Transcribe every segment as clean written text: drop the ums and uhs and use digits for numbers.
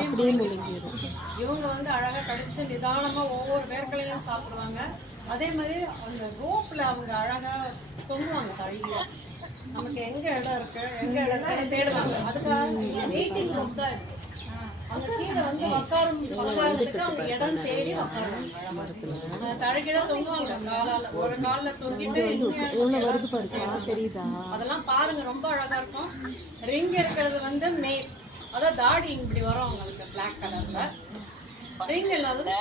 அப்படியே முழுங்கிடும். இவங்க வந்து அழகாக கடிச்சு நிதானமாக ஒவ்வொரு வேர்களையும் சாப்பிடுவாங்க. அதே மாதிரி அந்த ரோப்பில் அவங்க அழகாக தொங்குவாங்க தழுவியா. நமக்கு எங்கே இடம் இருக்கு எங்கே இடம் தேடுவாங்க. அதுக்காக வெயிட்டிங் ரோப் தான் இருக்கு. அந்த கீழே வந்து உட்கார்றதுக்கு அவங்க இடம் தேடி உட்காருவாங்க. தழகிட தொங்குவாங்க. காலால் ஒரு காலில் தொங்கிட்டு தெரியுதா? அதெல்லாம் பாருங்க, ரொம்ப அழகா இருக்கும். ரிங் இருக்கிறது வந்து மேல், அதான் தாடி இப்படி வரும் அவங்களுக்கு பிளாக் கலர்ல. ரிங் இல்லாதது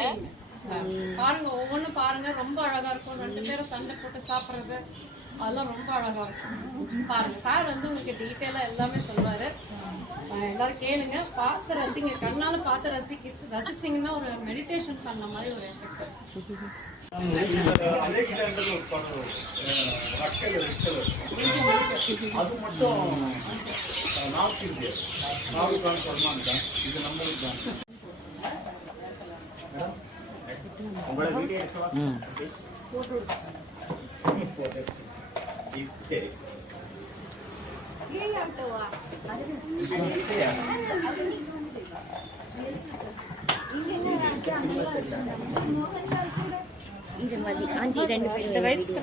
பாருங்க, ஒவ்வொன்றும் பாருங்க, ரொம்ப அழகா இருக்கும். 2 பேரும் சண்டை போட்டு சாப்பிட்றது அதெல்லாம் ரொம்ப அழகா இருக்கும். பாருங்க, சார் வந்து உங்களுக்கு டீட்டெயிலா எல்லாமே சொல்லுவாரு. எல்லாரும் கேளுங்க, பார்த்து ரசிங்க. கண்ணால பார்த்து ரசிச்சிங்கன்னா ஒரு மெடிடேஷன் பண்ண மாதிரி ஒரு எஃபெக்ட். அது மட்டும் நார்த் இந்தியா நார்த்தான் சொல்லுவாங்க. இது நம்மளுக்கு தான். உங்களோட வீடியோ சரி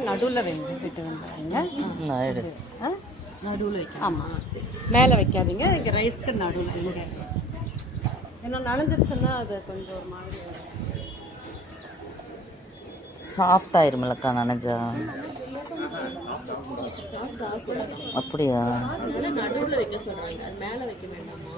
நடுவில் நடுவில் ஆமாம், மேலே வைக்காதீங்க. இங்கே ரைஸ்க்கு நடுவில் இங்கே ஏன்னா நனைஞ்சிருச்சுன்னா அது கொஞ்சம் ஒரு மாதிரி சாஃப்ட் ஆயிருமில்லக்கா நனைஞ்சா. அப்படியா? நடுவில் வைக்க சொல்றாங்க, அது மேலே வைக்க வேண்டாமா?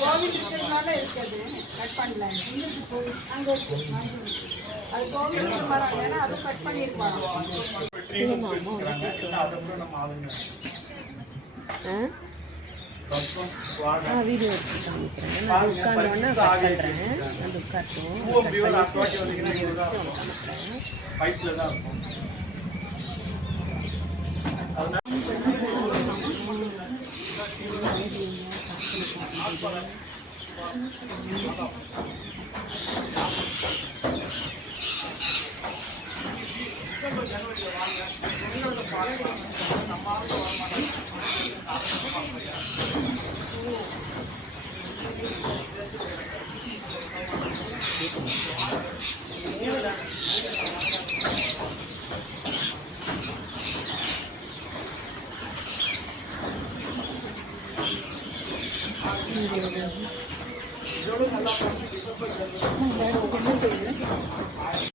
கோவில் இருக்கிறதுனால இருக்குது, கட் பண்ணல. அங்கே அது கோவில் மரம், ஏன்னா அது கட் பண்ணியிருப்பாங்க. வீடியோ நான் உட்காந்தோன்னா கட் பண்ணுறேன். அது கட்டும்.